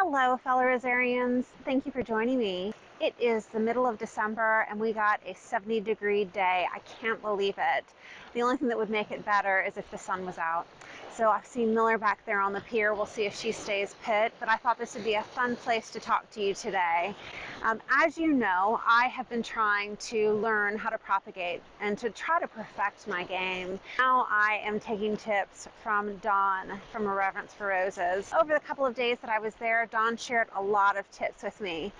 Hello, fellow Rosarians. Thank you for joining me. It is the middle of December and we got a 70-degree day. I can't believe it. The only thing that would make it better is if the sun was out. So I've seen Miller back there on the pier. We'll see if she stays pit, but I thought this would be a fun place to talk to you today. As you know, I have been trying to learn how to propagate and to try to perfect my game. Now I am taking tips from Dawn from A Reverence for Roses. Over the couple of days that I was there, Dawn shared a lot of tips with me.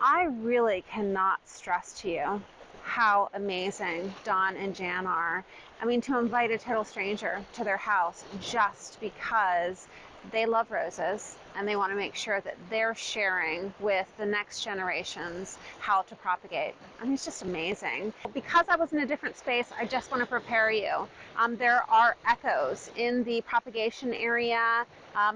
I really cannot stress to you how amazing Dawn and Jan are. I mean, to invite a total stranger to their house just because they love roses and they want to make sure that they're sharing with the next generations how to propagate. I mean, it's just amazing. Because I was in a different space, I just want to prepare you. There are echoes in the propagation area.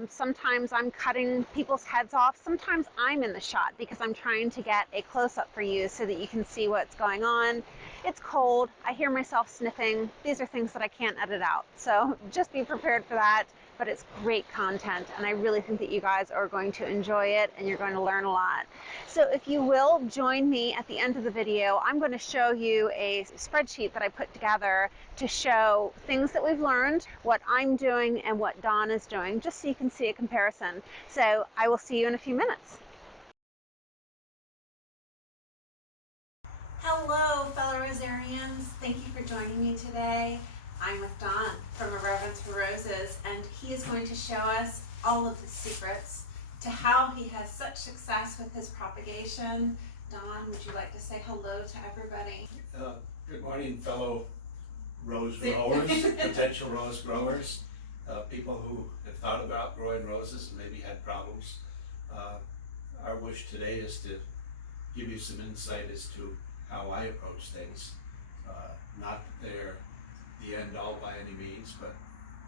Sometimes I'm cutting people's heads off. Sometimes I'm in the shot because I'm trying to get a close-up for you so that you can see what's going on. It's cold. I hear myself sniffing. These are things that I can't edit out. So just be prepared for that. But it's great content, and I really think that you guys are going to enjoy it and you're going to learn a lot. So if you will join me at the end of the video, I'm going to show you a spreadsheet that I put together to show things that we've learned, what I'm doing, and what Dawn is doing, just so you can see a comparison. So I will see you in a few minutes. Hello, fellow Rosarians. Thank you for joining me today. I'm with Dawn from A Reverence for Roses, and he is going to show us all of the secrets to how he has such success with his propagation. Dawn, would you like to say hello to everybody? Good morning, fellow rose growers, potential rose growers, people who have thought about growing roses and maybe had problems. Our wish today is to give you some insight as to how I approach things. Not that they're the end all by any means, but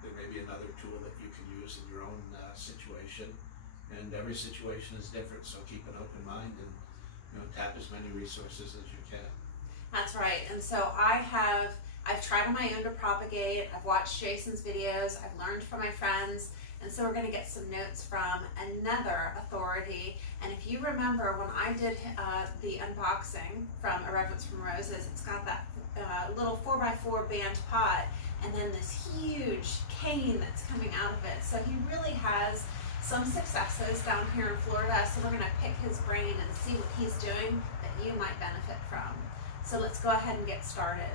there may be another tool that you can use in your own situation. And every situation is different, so keep an open mind and tap as many resources as you can. That's right. And so I've tried on my own to propagate. I've watched Jason's videos. I've learned from my friends. And so we're going to get some notes from another authority. And if you remember when I did the unboxing from A Reverence from Roses, it's got that little 4x4 band pot and then this huge cane that's coming out of it. So he really has some successes down here in Florida. So we're going to pick his brain and see what he's doing that you might benefit from. So let's go ahead and get started.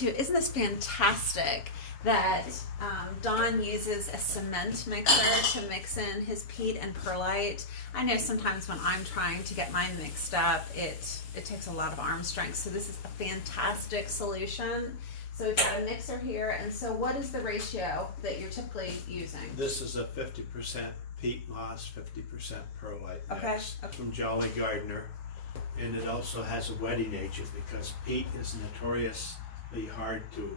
Isn't this fantastic that Dawn uses a cement mixer to mix in his peat and perlite? I know sometimes when I'm trying to get mine mixed up, it takes a lot of arm strength. So this is a fantastic solution. So we've got a mixer here, and so what is the ratio that you're typically using? This is a 50% peat moss, 50% perlite mix from Jolly Gardener, and it also has a wetting agent because peat is notoriously hard to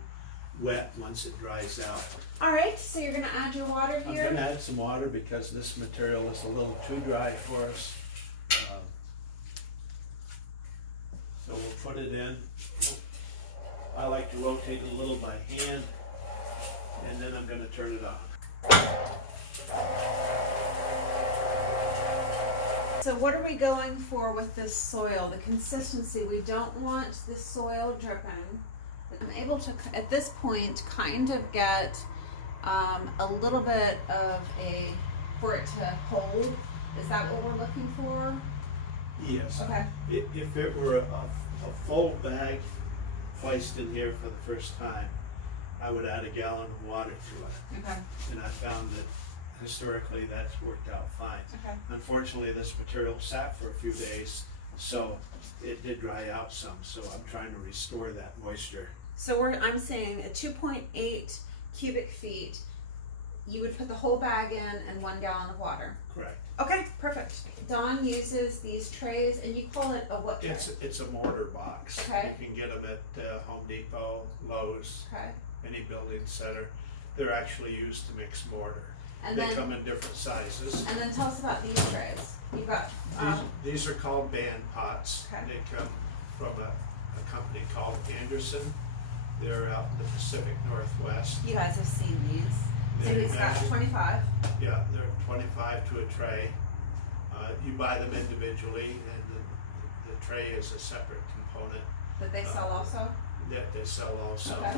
wet once it dries out. All right, so you're going to add your water here? I'm going to add some water because this material is a little too dry for us. So we'll put it in. I like to rotate it a little by hand, and then I'm going to turn it on. So what are we going for with this soil? The consistency, we don't want the soil dripping. I'm able to, at this point, kind of get a little bit of for it to hold. Is that what we're looking for? Yes. Okay. If it were a full bag placed in here for the first time, I would add a gallon of water to it. Okay. And I found that historically that's worked out fine. Okay. Unfortunately, this material sat for a few days, so it did dry out some. So I'm trying to restore that moisture. So I'm saying a 2.8 cubic feet, you would put the whole bag in and 1 gallon of water. Correct. Okay, perfect. Dawn uses these trays, and you call it a what tray? It's a mortar box. Okay. You can get them at Home Depot, Lowe's, Okay. any building center. They're actually used to mix mortar. And they then, come in different sizes. And then tell us about these trays. You've got these are called band pots. Okay. They come from a company called Anderson. They're out in the Pacific Northwest. You guys have seen these. So he's got 25. Yeah, they're 25 to a tray. You buy them individually, and the tray is a separate component. That they sell also? That they sell also. Okay.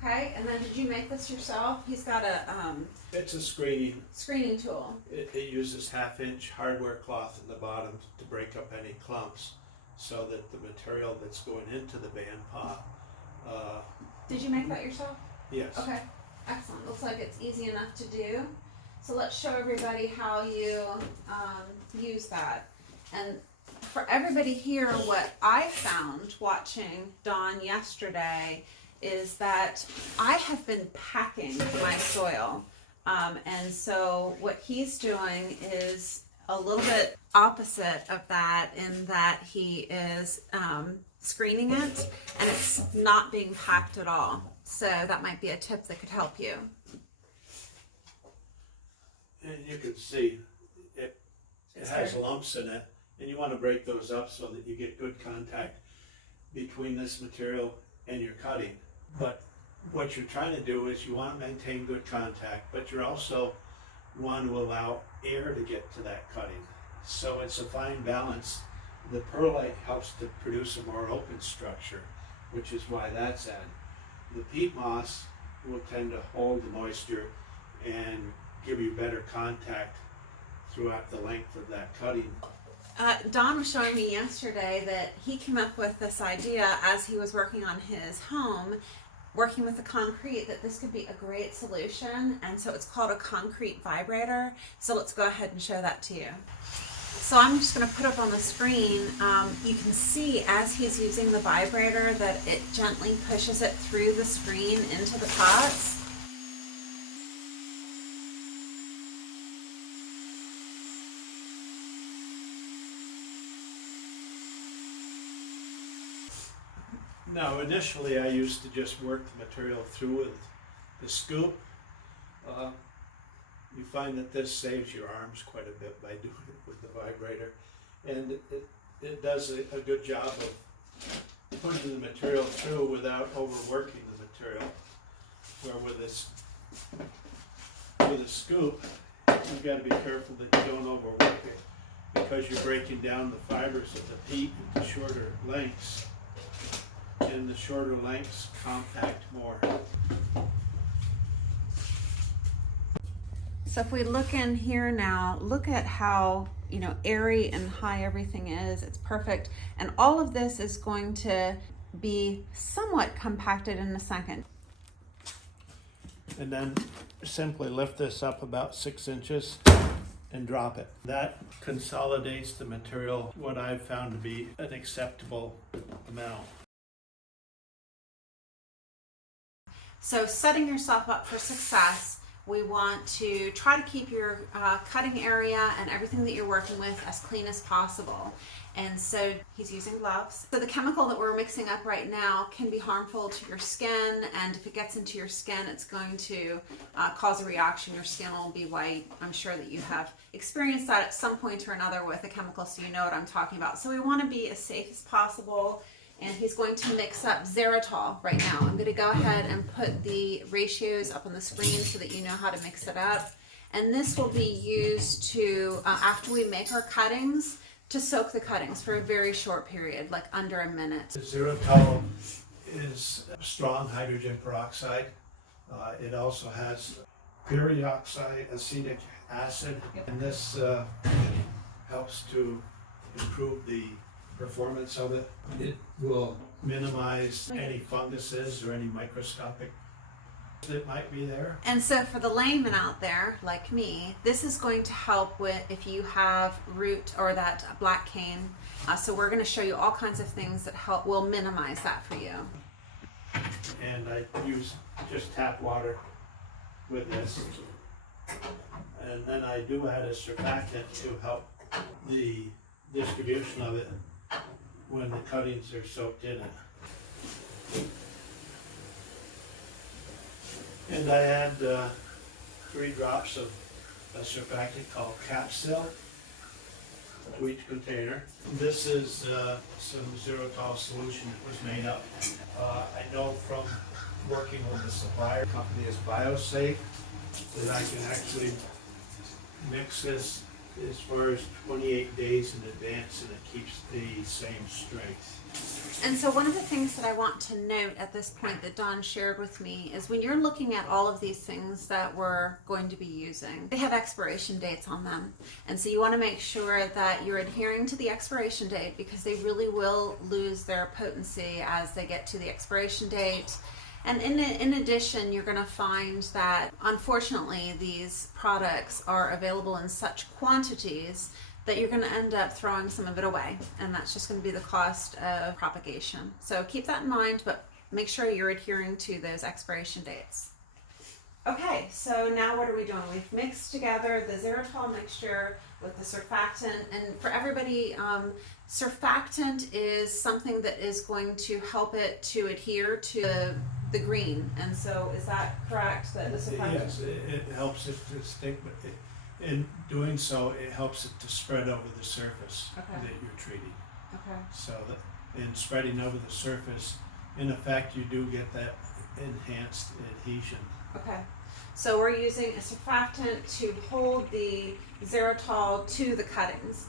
Okay, and then did you make this yourself? He's got a It's a screening tool. It uses 1/2-inch hardware cloth in the bottom to break up any clumps, so that the material that's going into the band pot. Did you make that yourself? Yes. Okay, excellent. Looks like it's easy enough to do. So let's show everybody how you use that. And for everybody here, what I found watching Don yesterday is that I have been packing my soil. And so what he's doing is a little bit opposite of that, in that he is screening it and it's not being packed at all. So that might be a tip that could help you. And you can see it has lumps in it, and you want to break those up so that you get good contact between this material and your cutting. But what you're trying to do is you want to maintain good contact, but you also want to allow air to get to that cutting. So it's a fine balance. The perlite helps to produce a more open structure, which is why that's added. The peat moss will tend to hold the moisture and give you better contact throughout the length of that cutting. Don was showing me yesterday that he came up with this idea as he was working on his home, working with the concrete, that this could be a great solution. And so it's called a concrete vibrator. So let's go ahead and show that to you. So I'm just going to put up on the screen, you can see as he's using the vibrator that it gently pushes it through the screen into the pots. Now, initially I used to just work the material through with the scoop. You find that this saves your arms quite a bit by doing it with the vibrator, and it does a good job of putting the material through without overworking the material. Where with a scoop, you've got to be careful that you don't overwork it, because you're breaking down the fibers of the peat into shorter lengths, and the shorter lengths compact more. So if we look in here now, look at how, airy and high everything is. It's perfect. And all of this is going to be somewhat compacted in a second. And then simply lift this up about 6 inches and drop it. That consolidates the material, what I've found to be an acceptable amount. So setting yourself up for success, we want to try to keep your cutting area and everything that you're working with as clean as possible. And so he's using gloves. So the chemical that we're mixing up right now can be harmful to your skin, and if it gets into your skin, it's going to cause a reaction. Your skin will be white. I'm sure that you have experienced that at some point or another with a chemical, so you know what I'm talking about. So we want to be as safe as possible. And he's going to mix up xylitol right now. I'm going to go ahead and put the ratios up on the screen so that you know how to mix it up. And this will be used to, after we make our cuttings, to soak the cuttings for a very short period, like under a minute. The xylitol is strong hydrogen peroxide. It also has peroxide acetic acid, and this helps to improve the performance of it. It will minimize any funguses or any microscopic that might be there. And so for the layman out there, like me, this is going to help with if you have root or that black cane. So we're going to show you all kinds of things that will minimize that for you. And I use just tap water with this. And then I do add a surfactant to help the distribution of it when the cuttings are soaked in it. And I add 3 drops of a surfactant called Capsil to each container. This is some xylitol solution that was made up. I know from working with the supplier company is BioSafe, that I can actually mix this as far as 28 days in advance, and it keeps the same strength. And so one of the things that I want to note at this point that Don shared with me is when you're looking at all of these things that we're going to be using, they have expiration dates on them. And so you want to make sure that you're adhering to the expiration date, because they really will lose their potency as they get to the expiration date. And in addition, you're going to find that unfortunately these products are available in such quantities that you're going to end up throwing some of it away, and that's just going to be the cost of propagation. So keep that in mind, but make sure you're adhering to those expiration dates. Okay, so now what are we doing? We've mixed together the xylitol mixture with the surfactant, and for everybody, surfactant is something that is going to help it to adhere to the green. And so is that correct, that the surfactant? Yes, it helps it to stick, but in doing so, it helps it to spread over the surface that you're treating. Okay. So that in spreading over the surface, in effect, you do get that enhanced adhesion. Okay. So we're using a surfactant to hold the xylitol to the cuttings.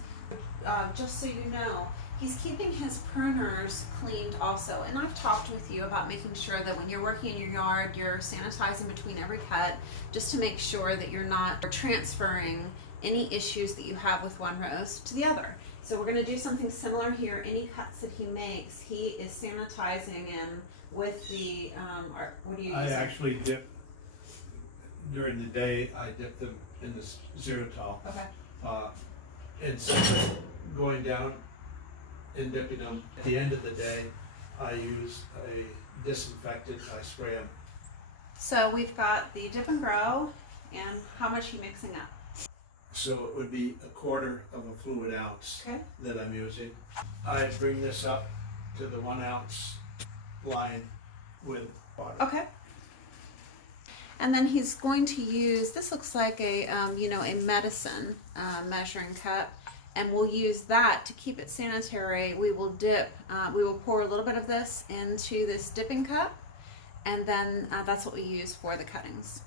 Just so you know, he's keeping his pruners cleaned also. And I've talked with you about making sure that when you're working in your yard, you're sanitizing between every cut, just to make sure that you're not transferring any issues that you have with one rose to the other. So we're going to do something similar here. Any cuts that he makes, he is sanitizing in with the, what do you use? I actually dip, during the day, I dip them in the xylitol. Okay. Instead of going down and dipping them, at the end of the day, I use a disinfectant, I spray them. So we've got the dip and grow, and how much are you mixing up? So it would be 1/4 of a fluid ounce that I'm using. I bring this up to the 1 ounce line with water. Okay. And then he's going to use, this looks like a, a medicine measuring cup, and we'll use that to keep it sanitary. We will we will pour a little bit of this into this dipping cup, and then that's what we use for the cuttings.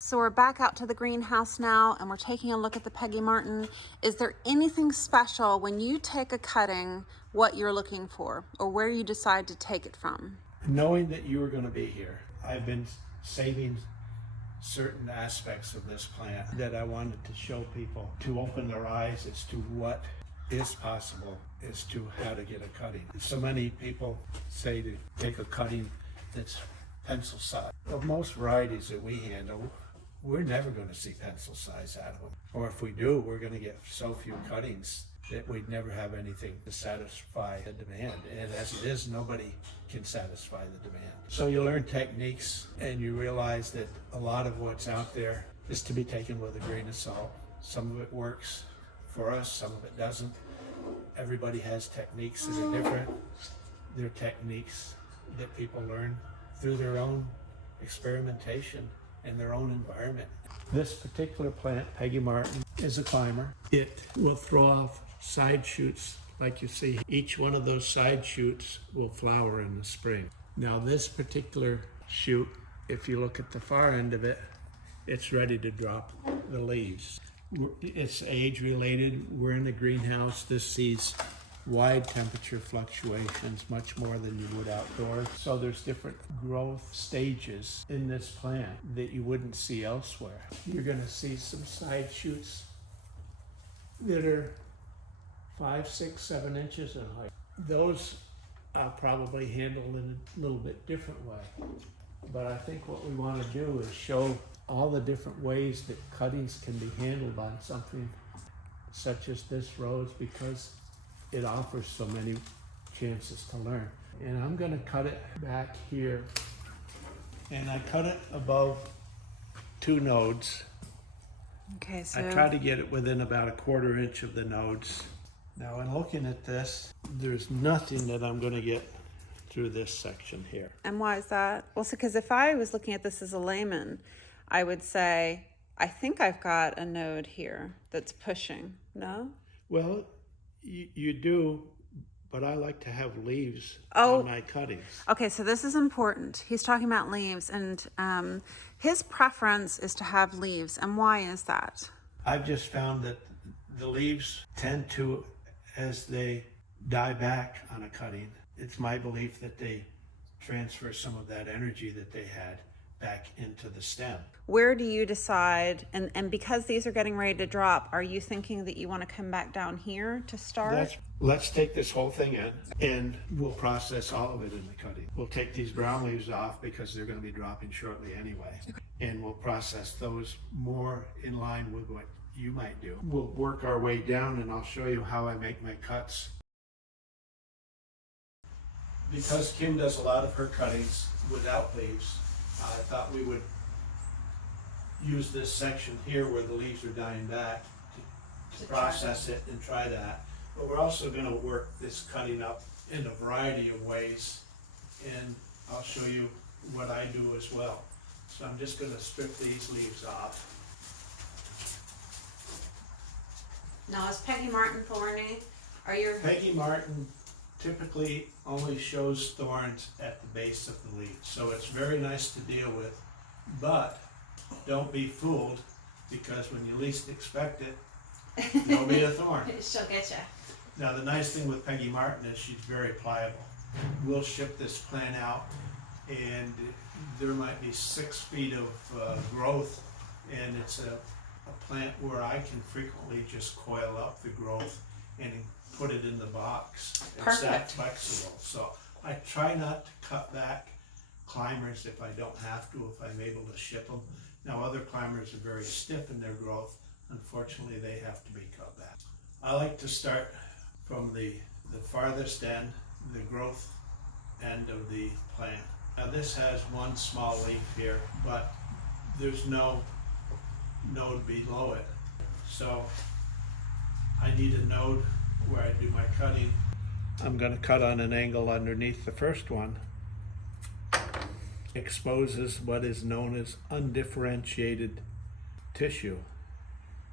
So we're back out to the greenhouse now, and we're taking a look at the Peggy Martin. Is there anything special when you take a cutting, what you're looking for, or where you decide to take it from? Knowing that you were going to be here, I've been saving certain aspects of this plant that I wanted to show people, to open their eyes as to what is possible, as to how to get a cutting. So many people say to take a cutting that's pencil size. Of most varieties that we handle, we're never going to see pencil size out of them. Or if we do, we're going to get so few cuttings that we'd never have anything to satisfy the demand. And as it is, nobody can satisfy the demand. So you learn techniques, and you realize that a lot of what's out there is to be taken with a grain of salt. Some of it works for us, some of it doesn't. Everybody has techniques that are different. They're techniques that people learn through their own experimentation and their own environment. This particular plant, Peggy Martin, is a climber. It will throw off side shoots like you see. Each one of those side shoots will flower in the spring. Now this particular shoot, if you look at the far end of it, it's ready to drop the leaves. It's age related. We're in the greenhouse. This sees wide temperature fluctuations, much more than you would outdoors. So there's different growth stages in this plant that you wouldn't see elsewhere. You're gonna see some side shoots that are 5, 6, 7 inches in height. Those I'll probably handle in a little bit different way. But I think what we want to do is show all the different ways that cuttings can be handled on something such as this rose, because it offers so many chances to learn. And I'm going to cut it back here, and I cut it above 2 nodes. Okay, so I try to get it within about 1/4 inch of the nodes. Now in looking at this, there's nothing that I'm going to get through this section here. And why is that? Well, so because if I was looking at this as a layman, I would say, I think I've got a node here that's pushing, no? Well, you do, but I like to have leaves Oh. on my cuttings. Okay, so this is important. He's talking about leaves, and his preference is to have leaves. And why is that? I've just found that the leaves tend to, as they die back on a cutting, it's my belief that they transfer some of that energy that they had back into the stem. Where do you decide, and because these are getting ready to drop, are you thinking that you want to come back down here to start? Let's take this whole thing in and we'll process all of it in the cutting. We'll take these brown leaves off because they're going to be dropping shortly anyway. And we'll process those more in line with what you might do. We'll work our way down and I'll show you how I make my cuts. Because Kim does a lot of her cuttings without leaves, I thought we would use this section here where the leaves are dying back to process it and try that. But we're also going to work this cutting up in a variety of ways, and I'll show you what I do as well. So I'm just going to strip these leaves off. Now, is Peggy Martin thorny? Peggy Martin typically only shows thorns at the base of the leaf, so it's very nice to deal with, but don't be fooled, because when you least expect it, there'll be a thorn. She'll get you. Now the nice thing with Peggy Martin is she's very pliable. We'll ship this plant out and there might be 6 feet of growth, and it's a plant where I can frequently just coil up the growth and put it in the box. It's that flexible. So I try not to cut back climbers if I don't have to, if I'm able to ship them. Now other climbers are very stiff in their growth. Unfortunately, they have to be cut back. I like to start from the farthest end, the growth end of the plant. Now this has one small leaf here, but there's no node below it. So I need a node where I do my cutting. I'm going to cut on an angle underneath the first one. Exposes what is known as undifferentiated tissue,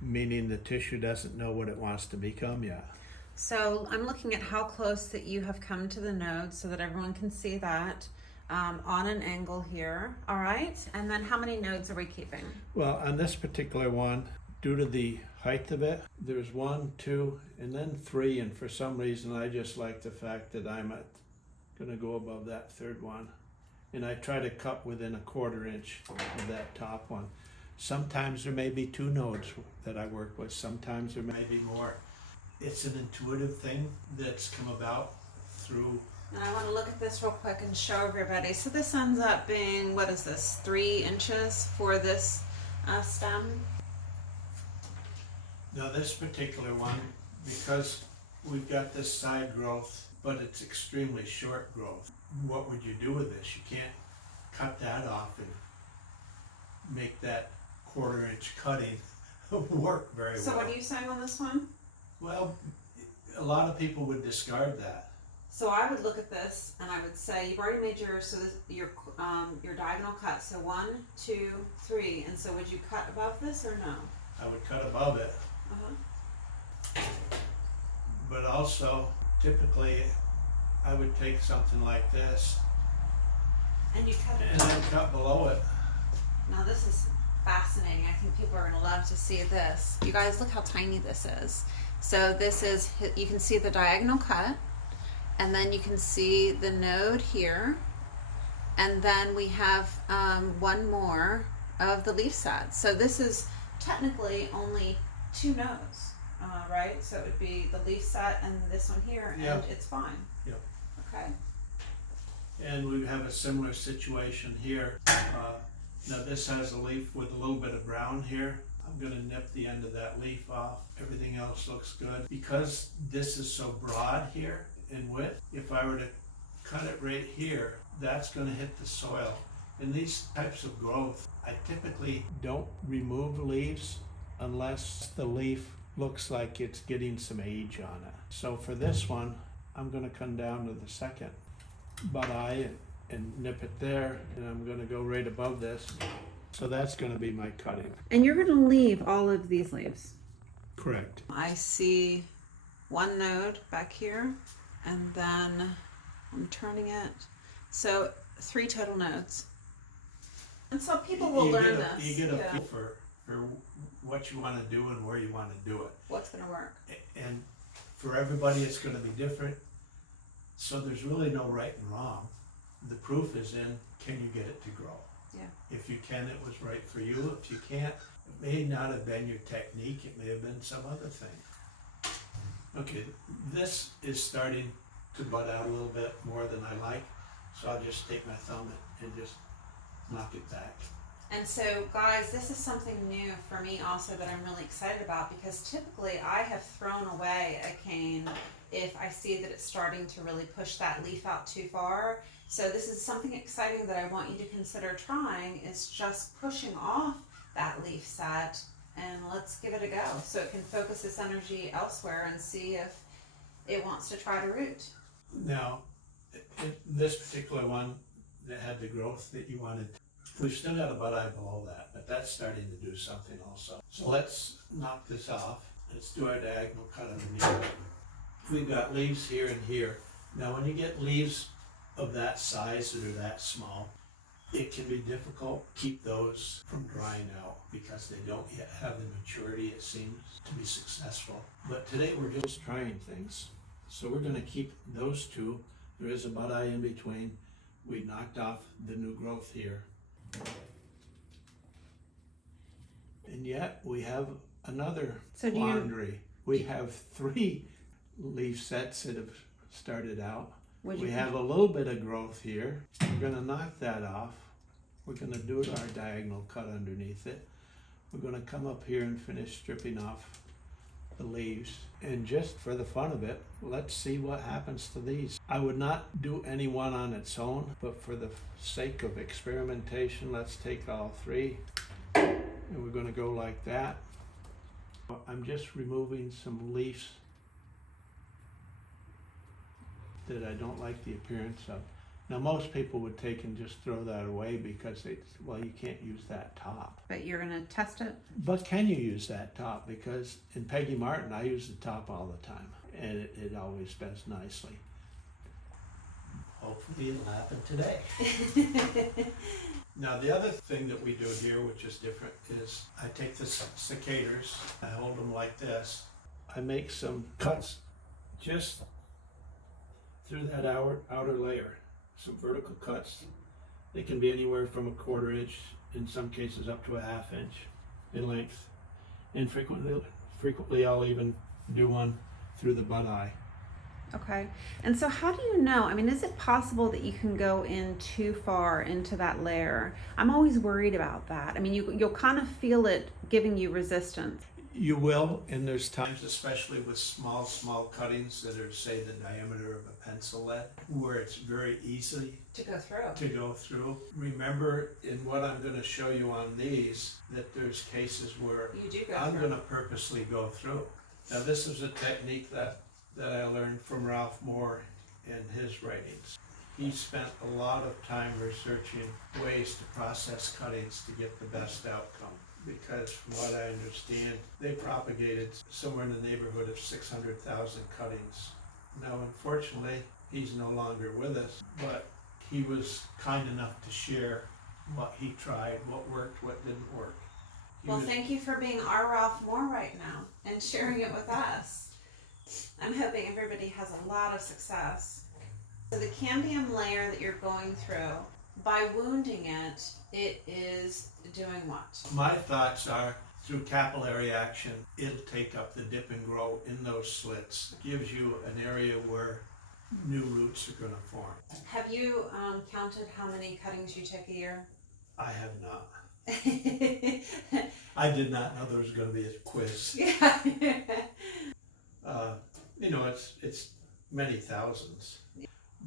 meaning the tissue doesn't know what it wants to become yet. So I'm looking at how close that you have come to the node so that everyone can see that on an angle here. All right, and then how many nodes are we keeping? Well, on this particular one, due to the height of it, there's 1, 2, and then 3, and for some reason I just like the fact that I'm going to go above that third one. And I try to cut within 1/4 inch of that top one. Sometimes there may be 2 nodes that I work with, sometimes there may be more. It's an intuitive thing that's come about through. And I want to look at this real quick and show everybody. So this ends up being, what is this, 3 inches for this stem? Now this particular one, because we've got this side growth, but it's extremely short growth. What would you do with this? You can't cut that off and make that 1/4 inch cutting work very well. So what are you saying on this one? Well, a lot of people would discard that. So I would look at this and I would say you've already made your diagonal cut. So 1, 2, 3, and so would you cut above this or no? I would cut above it. But also, typically, I would take something like this and you cut it and then cut below it. Now this is fascinating. I think people are going to love to see this. You guys, look how tiny this is. So this is, you can see the diagonal cut, and then you can see the node here, and then we have one more of the leaf set. So this is technically only 2 nodes, right? So it would be the leaf set and this one here, and it's fine. Yeah. Okay. And we have a similar situation here. Now this has a leaf with a little bit of brown here. I'm going to nip the end of that leaf off. Everything else looks good. Because this is so broad here in width, if I were to cut it right here, that's going to hit the soil. In these types of growth, I typically don't remove leaves unless the leaf looks like it's getting some age on it. So for this one, I'm going to come down to the second butt eye and nip it there, and I'm going to go right above this. So that's going to be my cutting. And you're going to leave all of these leaves? Correct. I see 1 node back here, And then I'm turning it. So 3 total nodes. And so people will learn this. You get a feel for what you want to do and where you want to do it. What's going to work. And for everybody it's going to be different. So there's really no right and wrong. The proof is in, can you get it to grow? Yeah. If you can, it was right for you. If you can't, it may not have been your technique. It may have been some other thing. Okay, this is starting to bud out a little bit more than I like. So I'll just take my thumb and just knock it back. And so, guys, this is something new for me also that I'm really excited about, because typically I have thrown away a cane if I see that it's starting to really push that leaf out too far. So this is something exciting that I want you to consider trying, is just pushing off that leaf set, and let's give it a go so it can focus its energy elsewhere and see if it wants to try to root. Now, this particular one that had the growth that you wanted, we've still got a bud eye below that, but that's starting to do something also. So let's knock this off. Let's do our diagonal cut underneath it. We've got leaves here and here. Now when you get leaves of that size that are that small, it can be difficult to keep those from drying out because they don't yet have the maturity, it seems, to be successful. But today we're just trying things. So we're going to keep those two. There is a bud eye in between. We knocked off the new growth here. And yet we have another quandary. We have 3 leaf sets that have started out. We have a little bit of growth here. We're going to knock that off. We're going to do our diagonal cut underneath it. We're going to come up here and finish stripping off the leaves. And just for the fun of it, let's see what happens to these. I would not do any one on its own, but for the sake of experimentation, let's take all 3. And we're going to go like that. I'm just removing some leaves that I don't like the appearance of. Now most people would take and just throw that away because you can't use that top. But you're going to test it? But can you use that top? Because in Peggy Martin, I use the top all the time, and it always does nicely. Hopefully it'll happen today. Now the other thing that we do here, which is different, is I take the cicaders, I hold them like this. I make some cuts just through that outer layer, some vertical cuts. They can be anywhere from a 1/4 inch, in some cases up to a 1/2 inch in length. And frequently I'll even do one through the bud eye. Okay. And so how do you know? I mean, is it possible that you can go in too far into that layer? I'm always worried about that. I mean, you'll kind of feel it giving you resistance. You will, and there's times, especially with small cuttings that are, say, the diameter of a pencil lead, where it's very easy To go through. to go through. Remember, in what I'm going to show you on these, that there's cases where You do go I'm through. going to purposely go through. Now, this is a technique that I learned from Ralph Moore in his writings. He spent a lot of time researching ways to process cuttings to get the best outcome. Because from what I understand, they propagated somewhere in the neighborhood of 600,000 cuttings. Now, unfortunately, he's no longer with us, but he was kind enough to share what he tried, what worked, what didn't work. Thank you for being our Ralph Moore right now and sharing it with us. I'm hoping everybody has a lot of success. So the cambium layer that you're going through, by wounding it, it is doing what? My thoughts are, through capillary action, it'll take up the dip and grow in those slits. It gives you an area where new roots are going to form. Have you counted how many cuttings you take a year? I have not. I did not know there was going to be a quiz. Yeah. It's many thousands,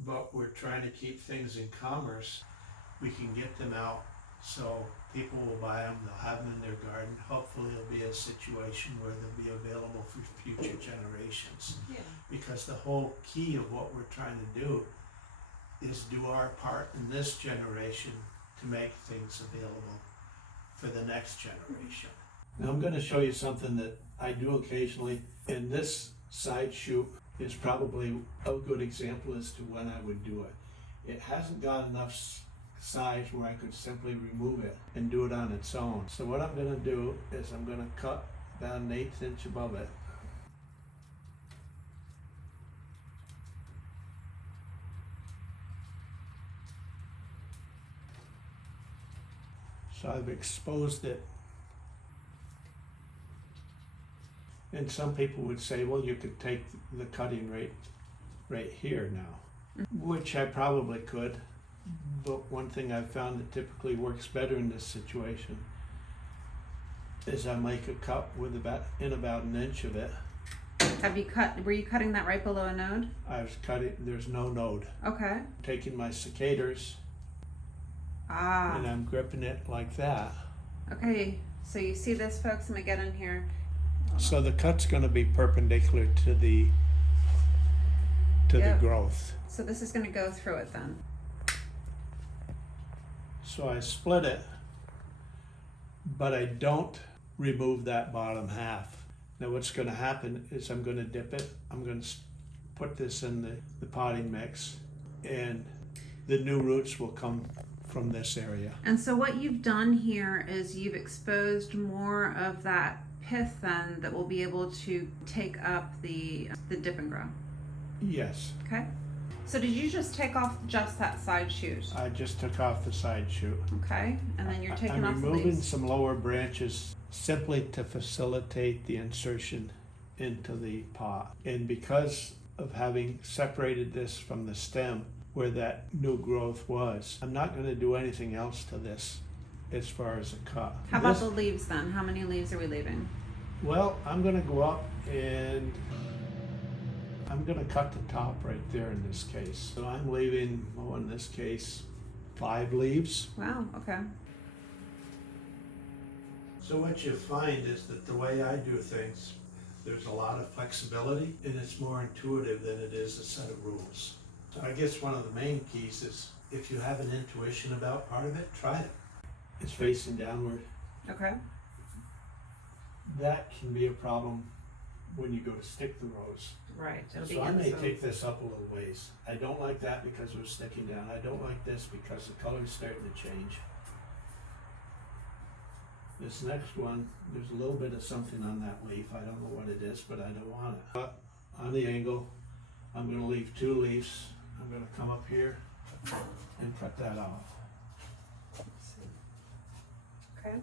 but we're trying to keep things in commerce. We can get them out so people will buy them, they'll have them in their garden. Hopefully it'll be a situation where they'll be available for future generations. Yeah. Because the whole key of what we're trying to do is do our part in this generation to make things available for the next generation. Now I'm going to show you something that I do occasionally. In this side shoot, is probably a good example as to when I would do it. It hasn't got enough size where I could simply remove it and do it on its own. So what I'm going to do is I'm going to cut about 1/8 inch above it. So I've exposed it. And some people would say, well, you could take the cutting right here now, which I probably could. But one thing I've found that typically works better in this situation is I make a cut with about 1 inch of it. Were you cutting that right below a node? I was cutting, there's no node. Okay. Taking my cicators and I'm gripping it like that. Okay, so you see this, folks? Let me get in here. So the cut's going to be perpendicular to the growth. So this is going to go through it then. So I split it, but I don't remove that bottom half. Now what's going to happen is I'm going to dip it. I'm going to put this in the potting mix, and the new roots will come from this area. And so what you've done here is you've exposed more of that pith then that will be able to take up the dip and grow. Yes. Okay. So did you just take off just that side shoot? I just took off the side shoot. Okay, and then you're taking I'm off the removing leaves. some lower branches simply to facilitate the insertion into the pot. And because of having separated this from the stem where that new growth was, I'm not going to do anything else to this as far as a cut. How about the leaves then? How many leaves are we leaving? Well, I'm going to go up and I'm going to cut the top right there in this case. So I'm leaving, in this case, 5 leaves. Wow, okay. So what you find is that the way I do things, there's a lot of flexibility and it's more intuitive than it is a set of rules. So I guess one of the main keys is if you have an intuition about part of it, try it. It's facing downward. Okay. That can be a problem when you go to stick the rows. Right. So I may take this up a little ways. I don't like that because it was sticking down. I don't like this because the color's starting to change. This next one, there's a little bit of something on that leaf. I don't know what it is, but I don't want it. But on the angle, I'm going to leave 2 leaves. I'm going to come up here and cut that off. Okay.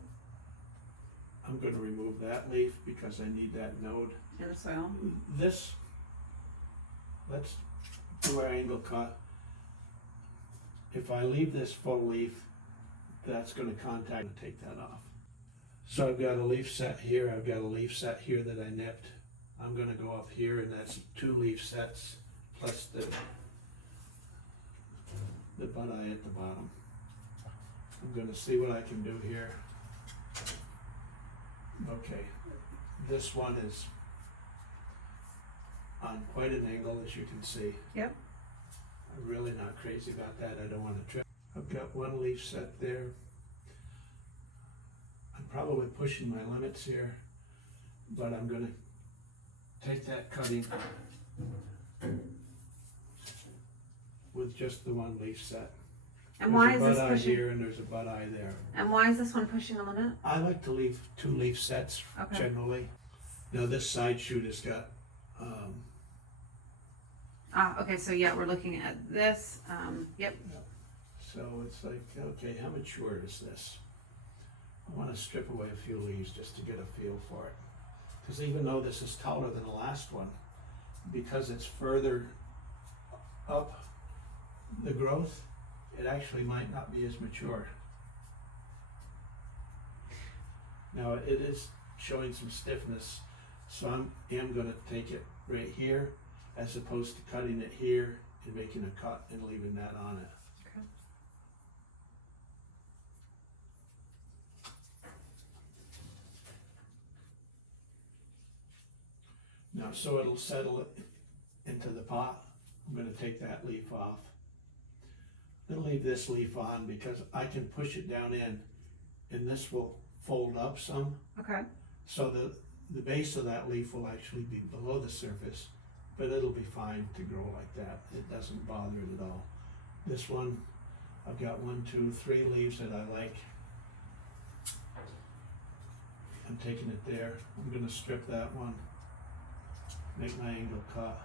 I'm going to remove that leaf because I need that node. In the soil. This, let's do our angle cut. If I leave this full leaf, that's going to contact and take that off. So I've got a leaf set here, I've got a leaf set here that I nipped. I'm going to go up here and that's 2 leaf sets plus the bud eye at the bottom. I'm going to see what I can do here. Okay, this one is on quite an angle, as you can see. Yep. I'm really not crazy about that. I don't want to trip. I've got 1 leaf set there. I'm probably pushing my limits here, but I'm going to take that cutting with just the 1 leaf set. And why is there's this a bud eye pushing? here and there's a bud eye there. And why is this one pushing a limit? I like to leave 2 leaf sets generally. Now this side shoot has got Okay, so yeah, we're looking at this. Yep. so it's like, okay, how mature is this? I want to strip away a few leaves just to get a feel for it. Because even though this is taller than the last one, because it's further up the growth, it actually might not be as mature. Now it is showing some stiffness, so I am going to take it right here as opposed to cutting it here and making a cut and leaving that on it. Okay. Now, so it'll settle it into the pot, I'm going to take that leaf off. Then leave this leaf on because I can push it down in and this will fold up some. Okay. So the base of that leaf will actually be below the surface but it'll be fine to grow like that. It doesn't bother it at all. This one, I've got 1, 2, 3 leaves that I like. I'm taking it there. I'm going to strip that one, make my angle cut.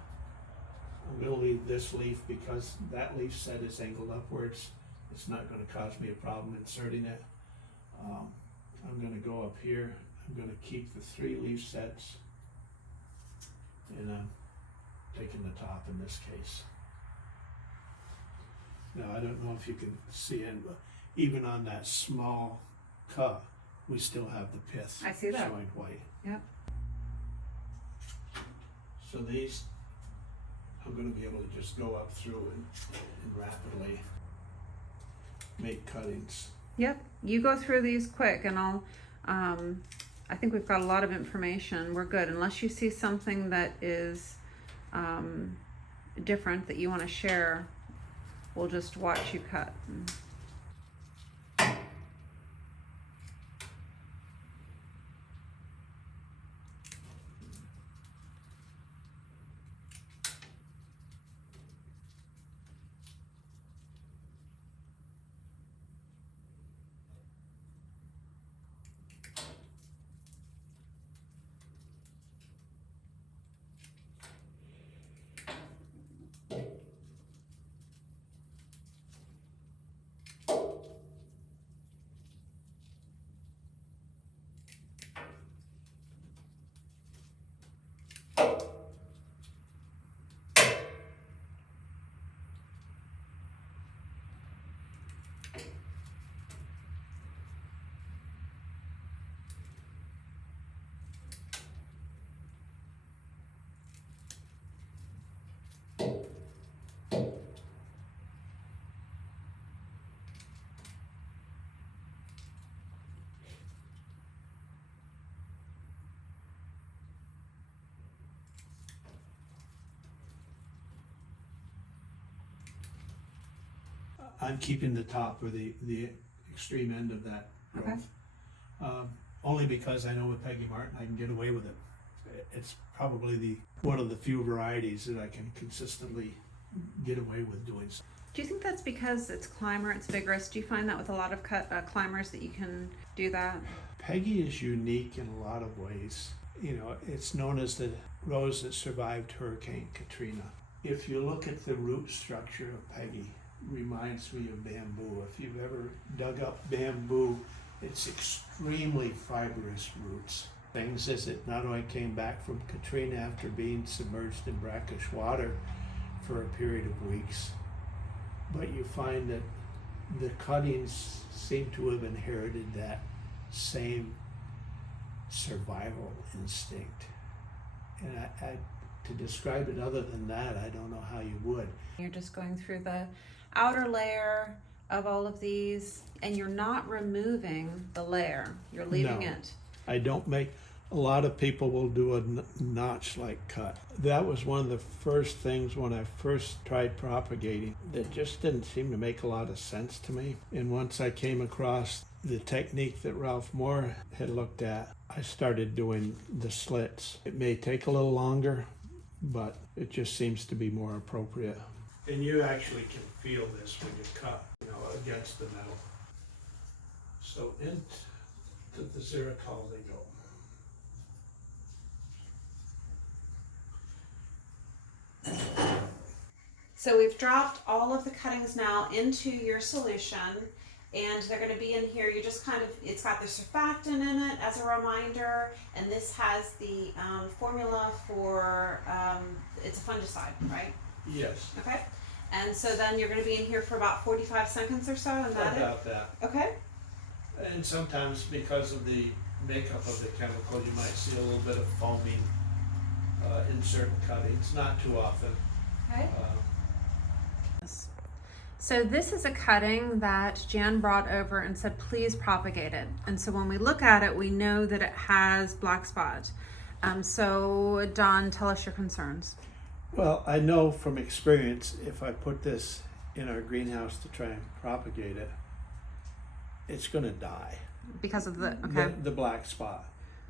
I'm going to leave this leaf because that leaf set is angled upwards. It's not going to cause me a problem inserting it. I'm going to go up here. I'm going to keep the 3 leaf sets, and I'm taking the top in this case. Now I don't know if you can see it, but even on that small cut, we still have the pith I see that. showing white. Yep. So these, I'm going to be able to just go up through and rapidly make cuttings. Yep. You go through these quick, and I'll. I think we've got a lot of information. We're good, unless you see something that is different that you want to share. We'll just watch you cut. I'm keeping the top or the extreme end of that growth. Okay. Only because I know with Peggy Martin I can get away with it. It's probably one of the few varieties that I can consistently get away with doing. Do you think that's because it's climber, it's vigorous? Do you find that with a lot of climbers that you can do that? Peggy is unique in a lot of ways. You know, it's known as the rose that survived Hurricane Katrina. If you look at the root structure of Peggy, it reminds me of bamboo. If you've ever dug up bamboo, it's extremely fibrous roots. Things is it not only came back from Katrina after being submerged in brackish water for a period of weeks, but you find that the cuttings seem to have inherited that same survival instinct. And I to describe it other than that, I don't know how you would. You're just going through the outer layer of all of these, and you're not removing the layer. You're leaving it. I don't make, a lot of people will do a notch-like cut. That was one of the first things when I first tried propagating that just didn't seem to make a lot of sense to me. And once I came across the technique that Ralph Moore had looked at, I started doing the slits. It may take a little longer, but it just seems to be more appropriate. And you actually can feel this when you cut, you know, against the metal. So into the xericol they go. So we've dropped all of the cuttings now into your solution, and they're going to be in here. You just kind of, it's got the surfactant in it as a reminder, and this has the formula for, it's a fungicide, right? Yes. Okay. And so then you're going to be in here for about 45 seconds or so, and that About that. Okay. And sometimes because of the makeup of the chemical, you might see a little bit of foaming in certain cuttings, not too often. Okay. So this is a cutting that Jan brought over and said, please propagate it. And so when we look at it, we know that it has black spot. So Don, tell us your concerns. Well, I know from experience, if I put this in our greenhouse to try and propagate it, it's going to die. Because of the, The black spot.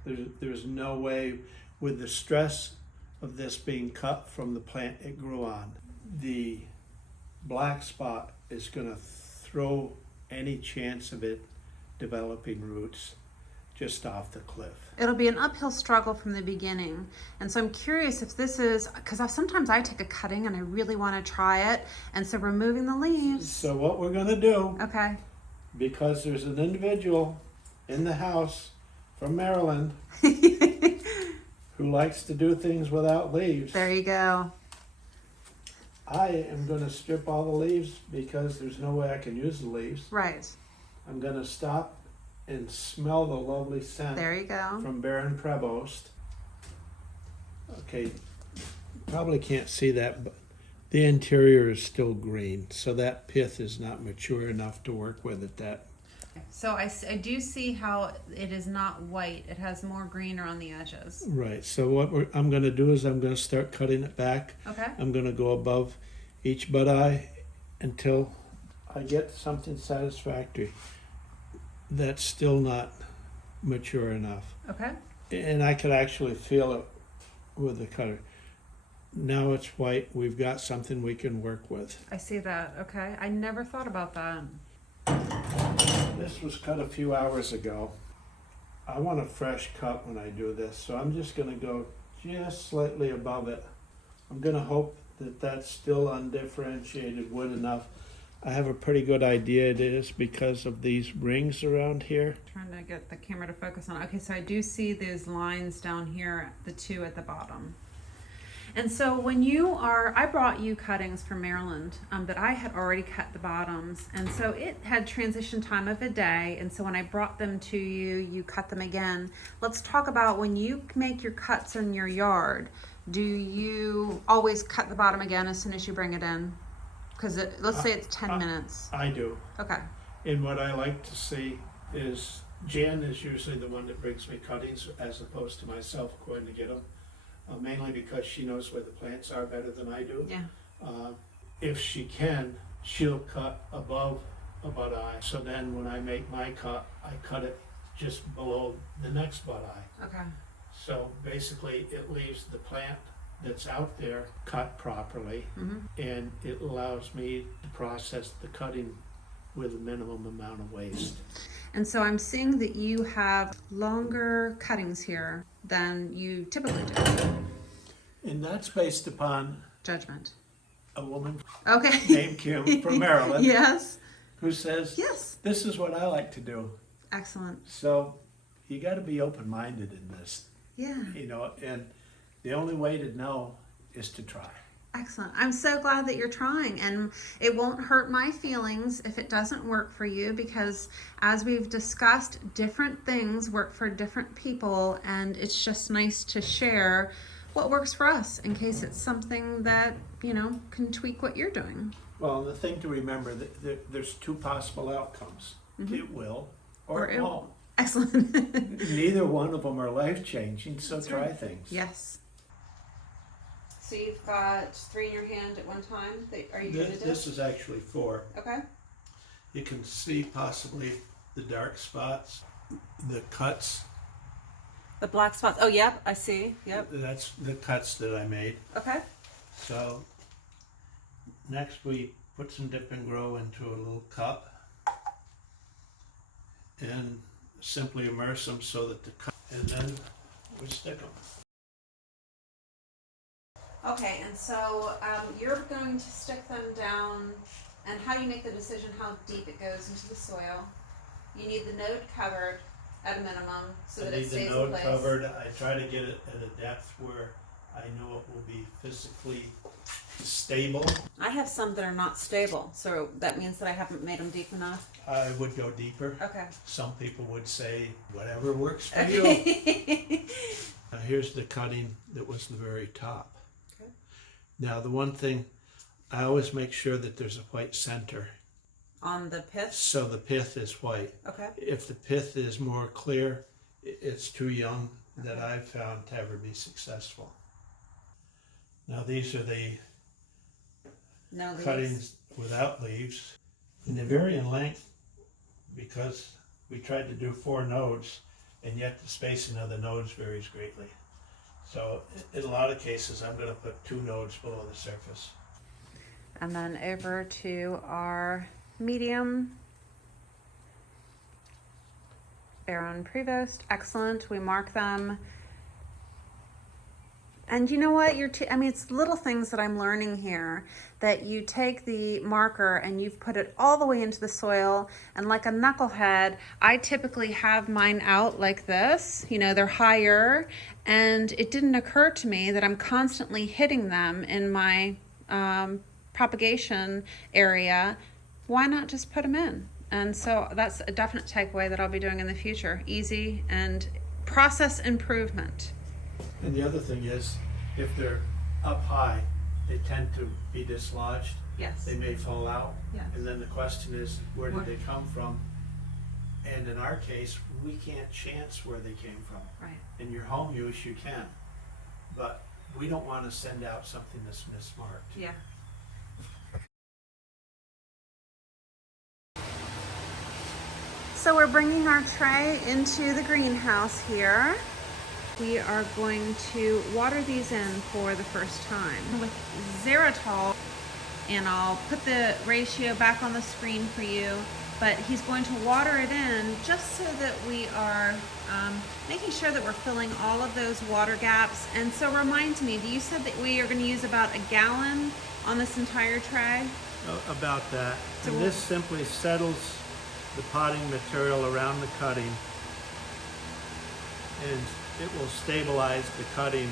There's no way with the stress of this being cut from the plant it grew on. The black spot is going to throw any chance of it developing roots just off the cliff. It'll be an uphill struggle from the beginning. And so I'm curious if this is, because sometimes I take a cutting and I really want to try it. And so removing the leaves. So what we're going to do, Okay. because there's an individual in the house from Maryland who likes to do things without leaves, There you go. I am going to strip all the leaves because there's no way I can use the leaves. Right. I'm going to stop and smell the lovely scent There you go. from Baron Prevost. Okay, probably can't see that, but the interior is still green, so that pith is not mature enough to work with it. So I do see how it is not white. It has more green around the edges. Right, so what I'm going to do is I'm going to start cutting it back. Okay. I'm going to go above each bud eye until I get something satisfactory that's still not mature enough. Okay. And I could actually feel it with the cutter. Now it's white. We've got something we can work with. I see that. Okay. I never thought about that. This was cut a few hours ago. I want a fresh cut when I do this, so I'm just going to go just slightly above it. I'm going to hope that that's still undifferentiated wood enough. I have a pretty good idea it is because of these rings around here. Trying to get the camera to focus on. Okay, so I do see these lines down here, the two at the bottom. And so when you are, I brought you cuttings from Maryland, but I had already cut the bottoms. And so it had transition time of a day. And so when I brought them to you, you cut them again. Let's talk about when you make your cuts in your yard, do you always cut the bottom again as soon as you bring it in? Because let's say it's 10 minutes. I do. Okay. And what I like to see is Jan is usually the one that brings me cuttings as opposed to myself going to get them. Mainly because she knows where the plants are better than I do. Yeah. If she can, she'll cut above a bud eye. So then when I make my cut, I cut it just below the next bud eye. Okay. So basically it leaves the plant that's out there cut properly, and it allows me to process the cutting with a minimum amount of waste. And so I'm seeing that you have longer cuttings here than you typically do. And that's based upon Judgment. a woman Okay. named Kim from Maryland Yes. who says, Yes. this is what I like to do. Excellent. So you got to be open-minded in this, Yeah. and the only way to know is to try. Excellent. I'm so glad that you're trying, and it won't hurt my feelings if it doesn't work for you, because as we've discussed, different things work for different people, and it's just nice to share what works for us in case it's something that, can tweak what you're doing. Well, the thing to remember, that there's two possible outcomes. It will or it won't. Excellent. Neither one of them are life-changing, so That's try right. things. Yes. So you've got 3 in your hand at one time. Are you going to do? This is actually 4. Okay. You can see possibly the dark spots, the cuts. The black spots. Oh, yep. I see. Yep. That's the cuts that I made. Okay. So next we put some dip and grow into a little cup and simply immerse them so that the cup, and then we stick them. Okay, and so you're going to stick them down, and how do you make the decision how deep it goes into the soil? You need the node covered at a minimum so that it stays in place. I need the node covered. I try to get it at a depth where I know it will be physically stable. I have some that are not stable, so that means that I haven't made them deep enough. I would go deeper. Okay. Some people would say whatever works for you. Here's the cutting that was the very top. Okay. Now the one thing, I always make sure that there's a white center. On the pith? So the pith is white. Okay. If the pith is more clear, it's too young that I've found to ever be successful. Now these are the No leaves. cuttings without leaves. And they vary in length because we tried to do 4 nodes, and yet the spacing of the nodes varies greatly. So in a lot of cases, I'm going to put 2 nodes below the surface. And then over to our medium Baron Prevost. Excellent. We mark them. And you know what? I mean, it's little things that I'm learning here, that you take the marker and you've put it all the way into the soil, and like a knucklehead, I typically have mine out like this. You know, they're higher, and it didn't occur to me that I'm constantly hitting them in my propagation area. Why not just put them in? And so that's a definite takeaway that I'll be doing in the future. Easy and process improvement. And the other thing is, if they're up high, they tend to be dislodged. Yes. They may fall out. Yes. And then the question is, where did they come from? And in our case, we can't chance where they came from. Right. In your home use, you can. But we don't want to send out something that's mismarked. Yeah. So we're bringing our tray into the greenhouse here. We are going to water these in for the first time with xylitol, and I'll put the ratio back on the screen for you, but he's going to water it in just so that we are making sure that we're filling all of those water gaps. And so remind me, you said that we are going to use about a gallon on this entire tray? About that. So and this simply settles the potting material around the cutting, and it will stabilize the cutting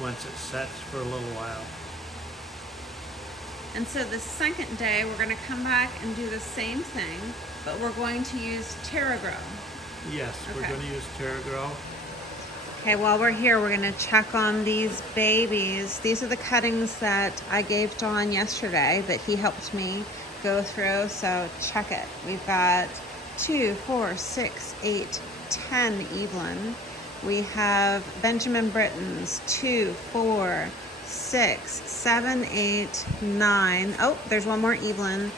once it sets for a little while. And so the second day, we're going to come back and do the same thing, but we're going to use TerraGrow. Yes, we're Okay. going to use TerraGrow. Okay, while we're here, we're going to check on these babies. These are the cuttings that I gave Dawn yesterday that he helped me go through, so check it. We've got 2, 4, 6, 8, 10 Evelyn. We have Benjamin Britton's 2, 4, 6, 7, 8, 9. Oh, there's one more Evelyn.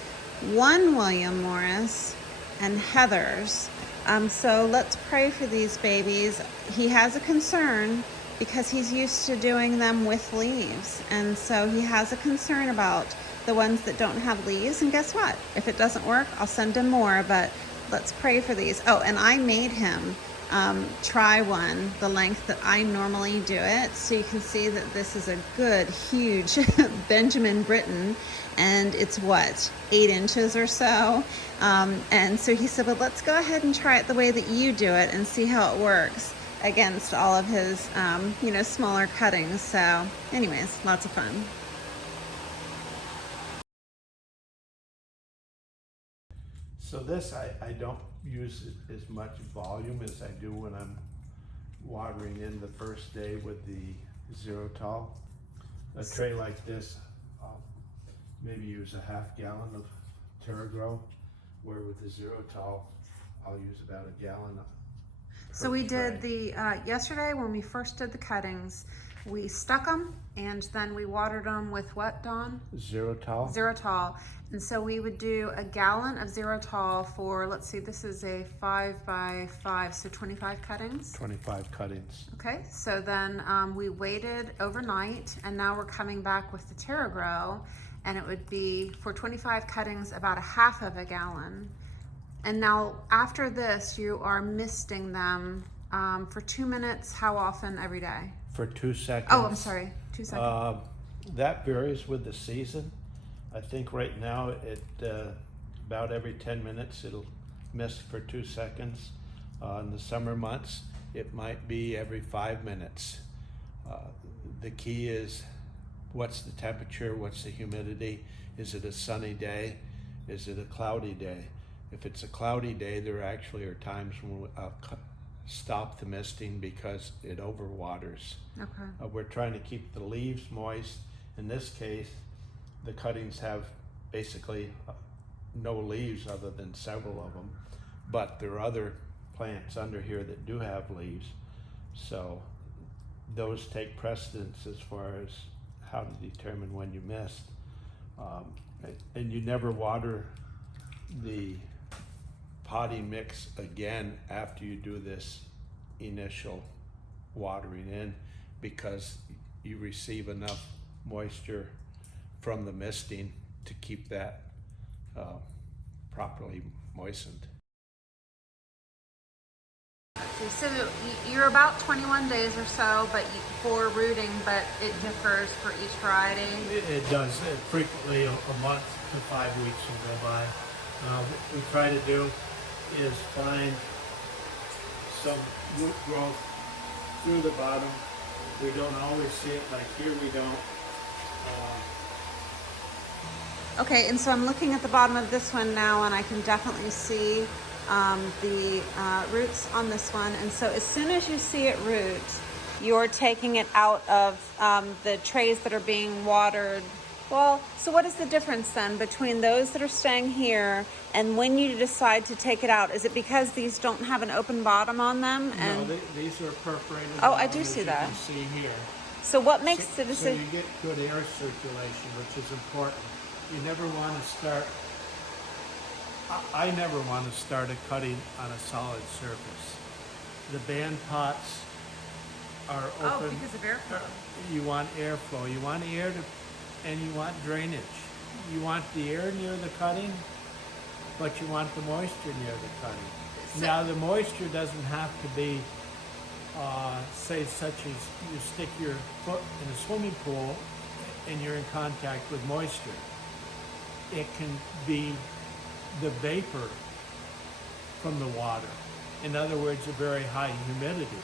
1 William Morris and Heather's. So let's pray for these babies. He has a concern because he's used to doing them with leaves. And so he has a concern about the ones that don't have leaves. And guess what? If it doesn't work, I'll send him more, but let's pray for these. Oh, and I made him try one the length that I normally do it, so you can see that this is a good huge Benjamin Britten, and it's what, 8 inches or so. And so he said, well, let's go ahead and try it the way that you do it and see how it works against all of his smaller cuttings. So anyways, lots of fun. So this, I don't use as much volume as I do when I'm watering in the first day with the xylitol. A tray like this, I'll maybe use a half gallon of TerraGrow, where with the xylitol, I'll use about a gallon. So we did the, yesterday when we first did the cuttings, we stuck them and then we watered them with what, Dawn? Xylitol. Xylitol. And so we would do a gallon of xylitol for, let's see, this is a 5 by 5, so 25 cuttings. 25 cuttings. Okay, so then we waited overnight, and now we're coming back with the TerraGrow, and it would be for 25 cuttings about a half of a gallon. And now after this, you are misting them for 2 minutes. How often every day? For 2 seconds. Oh, I'm sorry, 2 seconds. That varies with the season. I think right now about every 10 minutes it'll mist for 2 seconds. In the summer months, it might be every 5 minutes. The key is, what's the temperature, what's the humidity? Is it a sunny day? Is it a cloudy day? If it's a cloudy day, there actually are times when I'll stop the misting because it overwaters. Okay. We're trying to keep the leaves moist. In this case, the cuttings have basically no leaves other than several of them, but there are other plants under here that do have leaves, so those take precedence as far as how to determine when you mist. And you never water the potting mix again after you do this initial watering in. because you receive enough moisture from the misting to keep that properly moistened. So you're about 21 days or so, but for rooting, but it differs for each variety. It does. Frequently, a month to 5 weeks will go by. What we try to do is find some root growth through the bottom. We don't always see it, like here we don't. Okay, and so I'm looking at the bottom of this one now, and I can definitely see the roots on this one. And so as soon as you see it root, you're taking it out of the trays that are being watered. Well, so what is the difference then between those that are staying here and when you decide to take it out? Is it because these don't have an open bottom on them? And No, these are perforated. Oh, I bottom, do as see you that. can see here. so what makes So the decision? you get good air circulation, which is important. You never want to start. I never want to start a cutting on a solid surface. The band pots are open. Oh, because of airflow. You want airflow. You want air to, and you want drainage. You want the air near the cutting, but you want the moisture near the cutting. Now the moisture doesn't have to be, say, such as you stick your foot in a swimming pool and you're in contact with moisture. It can be the vapor from the water. In other words, a very high humidity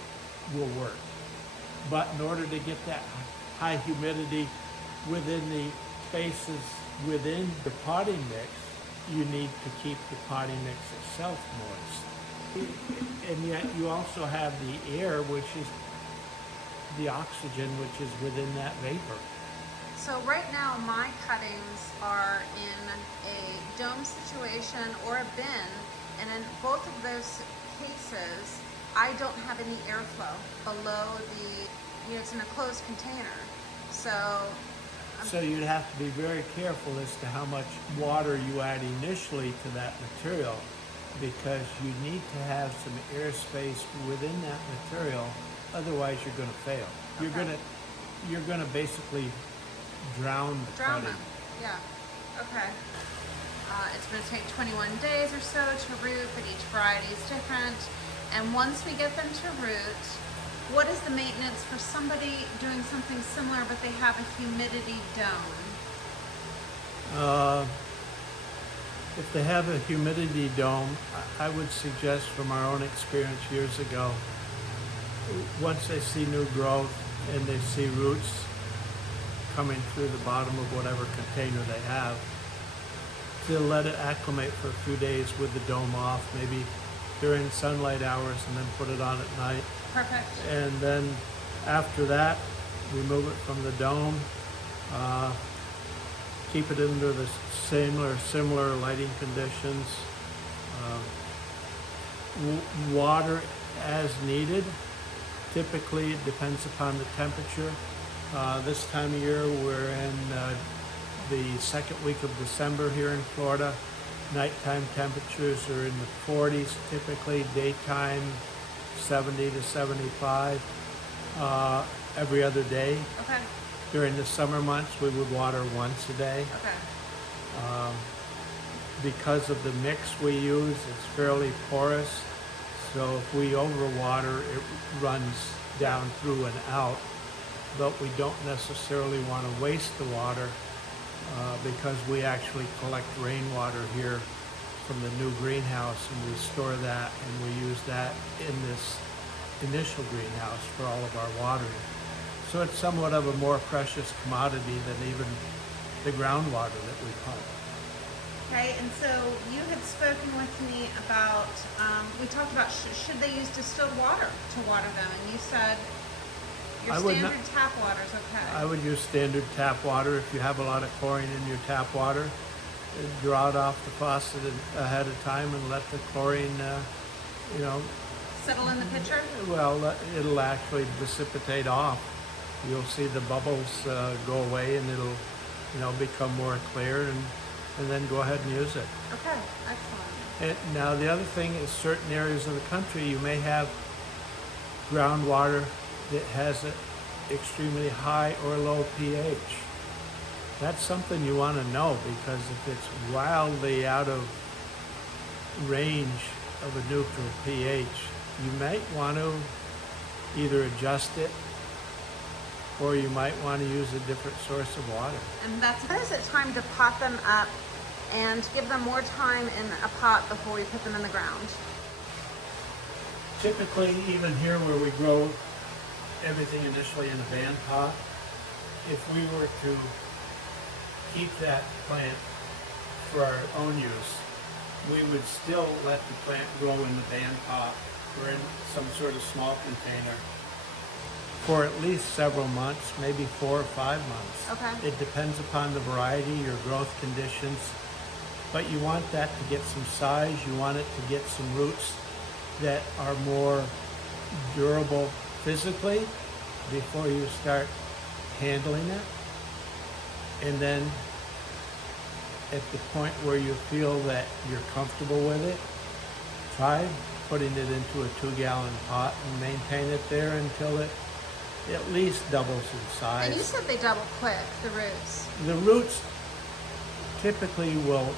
will work. But in order to get that high humidity within the spaces within the potting mix, you need to keep the potting mix itself moist. And yet you also have the air, which is the oxygen, which is within that vapor. So right now my cuttings are in a dome situation or a bin, and in both of those cases I don't have any airflow below the, it's in a closed container. So you'd have to be very careful as to how much water you add initially to that material, because you need to have some airspace within that material, otherwise you're going to fail. Okay. You're going to basically drown the Drown cutting. them. Yeah. Okay. It's going to take 21 days or so to root, but each variety is different. And once we get them to root, what is the maintenance for somebody doing something similar, but they have a humidity dome? If they have a humidity dome, I would suggest, from our own experience years ago, once they see new growth and they see roots coming through the bottom of whatever container they have, to let it acclimate for a few days with the dome off, maybe during sunlight hours, and then put it on at night. Perfect. And then after that, remove it from the dome, keep it under the similar lighting conditions, water as needed. Typically, it depends upon the temperature. This time of year, we're in the second week of December here in Florida. Nighttime temperatures are in the 40s typically, daytime 70 to 75 every other day. Okay. During the summer months, we would water once a day. Okay. Because of the mix we use, it's fairly porous. So if we overwater, it runs down through and out. But we don't necessarily want to waste the water because we actually collect rainwater here from the new greenhouse, and we store that, and we use that in this initial greenhouse for all of our watering. So it's somewhat of a more precious commodity than even the groundwater that we pump. Okay, and so you had spoken with me about, we talked about should they use distilled water to water them, and you said your standard tap water is okay. I would use standard tap water. If you have a lot of chlorine in your tap water, draw it off the faucet ahead of time and let the chlorine, settle in the pitcher? well, it'll actually dissipate off. You'll see the bubbles go away, and it'll, become more clear, and then go ahead and use it. Okay, excellent. And now the other thing is, certain areas of the country you may have groundwater that has extremely high or low pH. That's something you want to know, because if it's wildly out of range of a neutral pH, you might want to either adjust it, or you might want to use a different source of water. And when is it time to pot them up and give them more time in a pot before we put them in the ground? Typically, even here where we grow everything initially in a band pot, if we were to keep that plant for our own use, we would still let the plant grow in the band pot or in some sort of small container for at least several months, maybe 4 or 5 months. Okay. It depends upon the variety, your growth conditions, but you want that to get some size, you want it to get some roots that are more durable physically before you start handling it. And then at the point where you feel that you're comfortable with it, try putting it into a 2-gallon pot and maintain it there until it at least doubles in size. And you said they double quick, the roots. The roots typically will.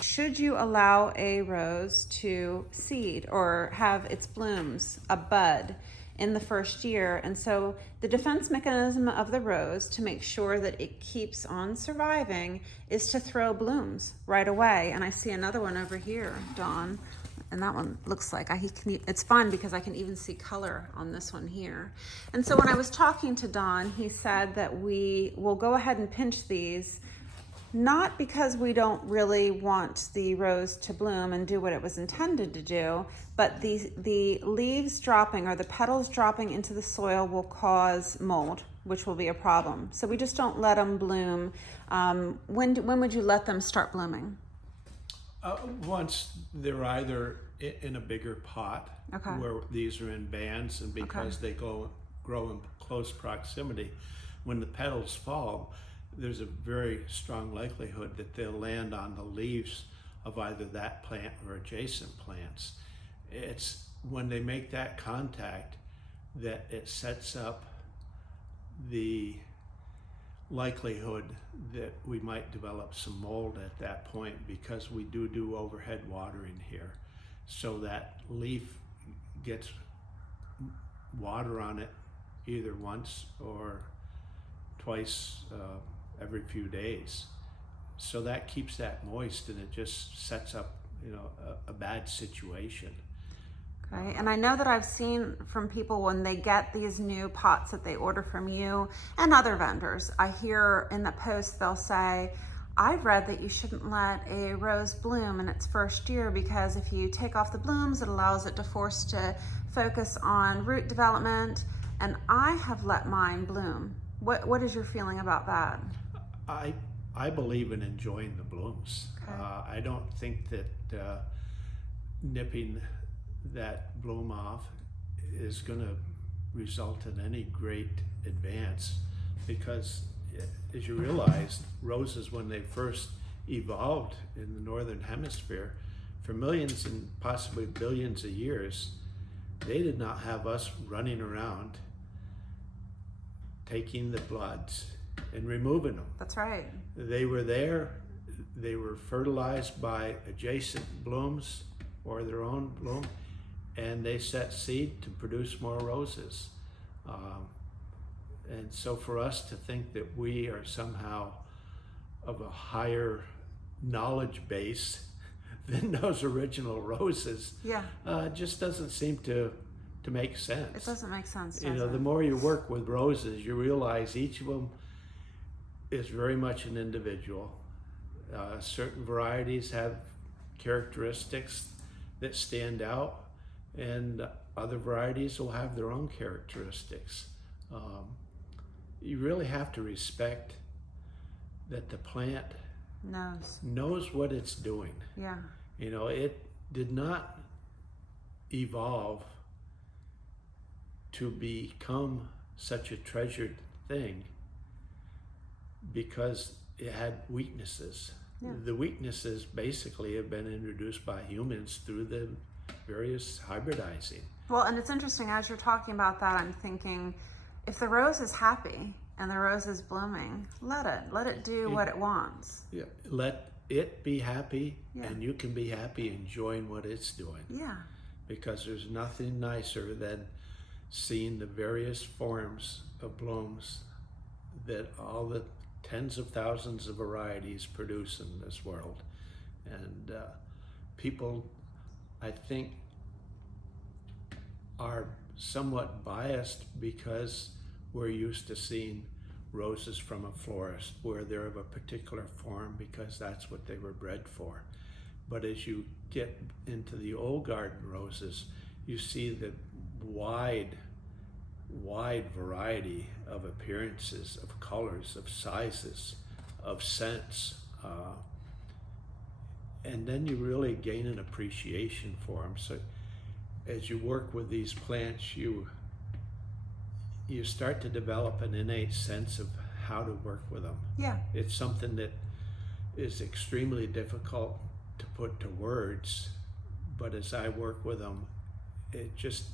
Should you allow a rose to seed or have its blooms, a bud, in the first year? And so the defense mechanism of the rose to make sure that it keeps on surviving is to throw blooms right away. And I see another one over here, Dawn, and that one looks like it's fun because I can even see color on this one here. And so when I was talking to Don, he said that we will go ahead and pinch these, not because we don't really want the rose to bloom and do what it was intended to do, but the leaves dropping or the petals dropping into the soil will cause mold, which will be a problem. So we just don't let them bloom. When would you let them start blooming? Once they're either in a bigger pot, Okay. where these are in bands, and because they grow in close proximity, when the petals fall, there's a very strong likelihood that they'll land on the leaves of either that plant or adjacent plants. It's when they make that contact that it sets up the likelihood that we might develop some mold at that point, because we do overhead watering here, so that leaf gets water on it either once or twice every few days. So that keeps that moist, and it just sets up, a bad situation. Okay, and I know that I've seen from people when they get these new pots that they order from you and other vendors, I hear in the post they'll say, I've read that you shouldn't let a rose bloom in its first year because if you take off the blooms, it allows it to focus on root development, and I have let mine bloom. What is your feeling about that? I believe in enjoying the blooms. Okay. I don't think that nipping that bloom off is going to result in any great advance, because as you realize, roses, when they first evolved in the northern hemisphere, for millions and possibly billions of years, they did not have us running around taking the bloods and removing them. That's right. They were there, they were fertilized by adjacent blooms or their own bloom, and they set seed to produce more roses. And so for us to think that we are somehow of a higher knowledge base than those original roses, just doesn't seem to make sense. It doesn't make sense, does The it? more you work with roses, you realize each of them is very much an individual. Certain varieties have characteristics that stand out, and other varieties will have their own characteristics. You really have to respect that the plant knows what it's doing. Yeah. It did not evolve to become such a treasured thing because it had weaknesses. Yeah. The weaknesses basically have been introduced by humans through the various hybridizing. Well, and it's interesting, as you're talking about that, I'm thinking if the rose is happy and the rose is blooming, let it do what it wants. Yeah, let it be happy, Yeah. and you can be happy enjoying what it's doing. Yeah. Because there's nothing nicer than seeing the various forms of blooms that all the tens of thousands of varieties produce in this world. And people, I think, are somewhat biased because we're used to seeing roses from a florist where they're of a particular form because that's what they were bred for. But as you get into the old garden roses, you see the wide variety of appearances, of colors, of sizes, of scents. And then you really gain an appreciation for them. So as you work with these plants, you start to develop an innate sense of how to work with them. Yeah. It's something that is extremely difficult to put to words, but as I work with them,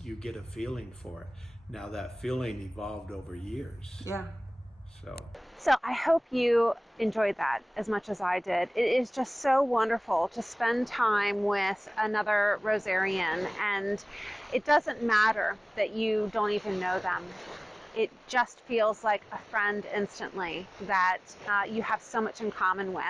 you get a feeling for it. Now that feeling evolved over years. Yeah. So I hope you enjoyed that as much as I did. It is just so wonderful to spend time with another rosarian, and it doesn't matter that you don't even know them. It just feels like a friend instantly that you have so much in common with.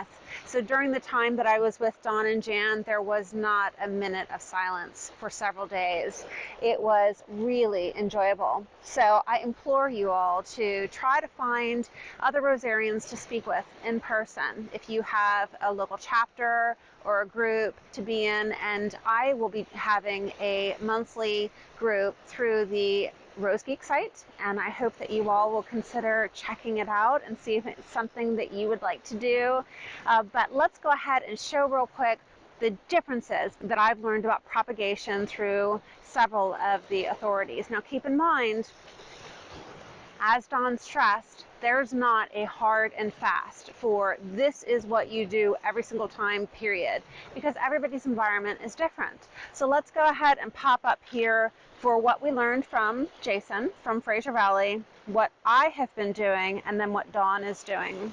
So during the time that I was with Dawn and Jan, there was not a minute of silence for several days. It was really enjoyable. So I implore you all to try to find other rosarians to speak with in person. If you have a local chapter or a group to be in, and I will be having a monthly group through the Rose Geek site, and I hope that you all will consider checking it out and see if it's something that you would like to do. But let's go ahead and show real quick the differences that I've learned about propagation through several of the authorities. Now keep in mind, as Dawn stressed, there's not a hard and fast for this is what you do every single time, period, because everybody's environment is different. So let's go ahead and pop up here for what we learned from Jason from Fraser Valley, what I have been doing, and then what Dawn is doing.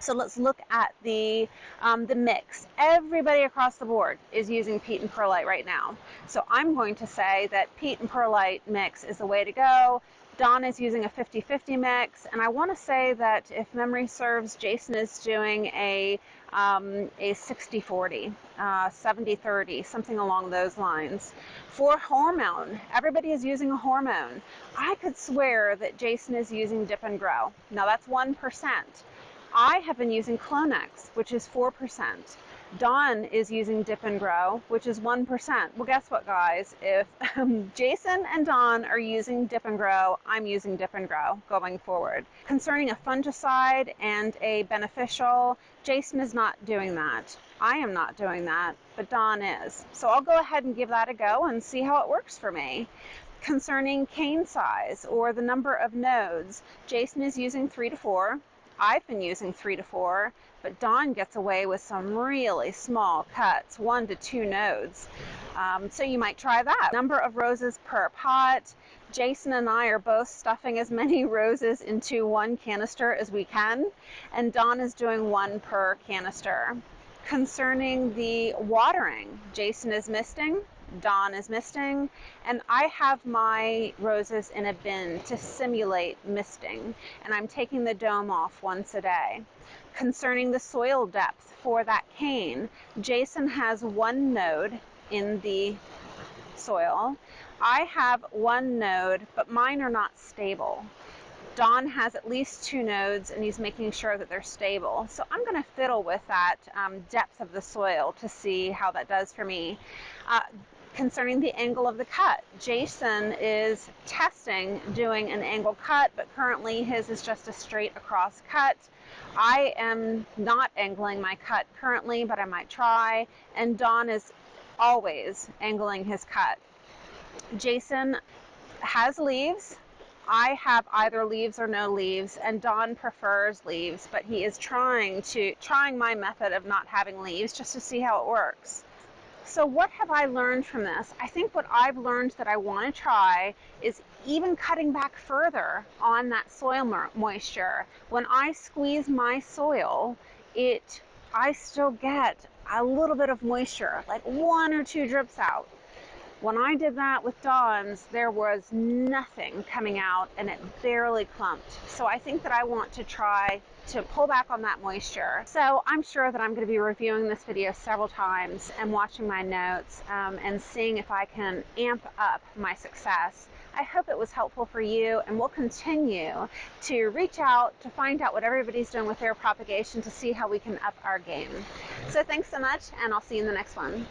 So let's look at the mix. Everybody across the board is using peat and perlite right now. So I'm going to say that peat and perlite mix is the way to go. Dawn is using a 50-50 mix, and I want to say that if memory serves, Jason is doing a 60-40, 70-30, something along those lines. For hormone, everybody is using a hormone. I could swear that Jason is using Dip and Grow. Now that's 1%. I have been using Clonex, which is 4%. Dawn is using Dip and Grow, which is 1%. Well, guess what, guys? If Jason and Dawn are using Dip and Grow, I'm using Dip and Grow going forward. Concerning a fungicide and a beneficial, Jason is not doing that. I am not doing that, but Dawn is. So I'll go ahead and give that a go and see how it works for me. Concerning cane size or the number of nodes, Jason is using 3 to 4. I've been using 3 to 4, but Dawn gets away with some really small cuts, 1 to 2 nodes. So you might try that. Number of roses per pot. Jason and I are both stuffing as many roses into 1 canister as we can, and Dawn is doing 1 per canister. Concerning the watering, Jason is misting, Dawn is misting, and I have my roses in a bin to simulate misting, and I'm taking the dome off once a day. Concerning the soil depth for that cane, Jason has 1 node in the soil. I have 1 node, but mine are not stable. Dawn has at least 2 nodes, and he's making sure that they're stable. So I'm going to fiddle with that depth of the soil to see how that does for me. Concerning the angle of the cut, Jason is testing doing an angle cut, but currently his is just a straight across cut. I am not angling my cut currently, but I might try, and Dawn is always angling his cut. Jason has leaves. I have either leaves or no leaves, and Dawn prefers leaves, but he is trying my method of not having leaves just to see how it works. So what have I learned from this? I think what I've learned that I want to try is even cutting back further on that soil moisture. When I squeeze my soil, I still get a little bit of moisture, like 1 or 2 drips out. When I did that with Dawn's, there was nothing coming out and it barely clumped. So I think that I want to try to pull back on that moisture. So I'm sure that I'm going to be reviewing this video several times and watching my notes and seeing if I can amp up my success. I hope it was helpful for you, and we'll continue to reach out to find out what everybody's doing with their propagation to see how we can up our game. So thanks so much, and I'll see you in the next one.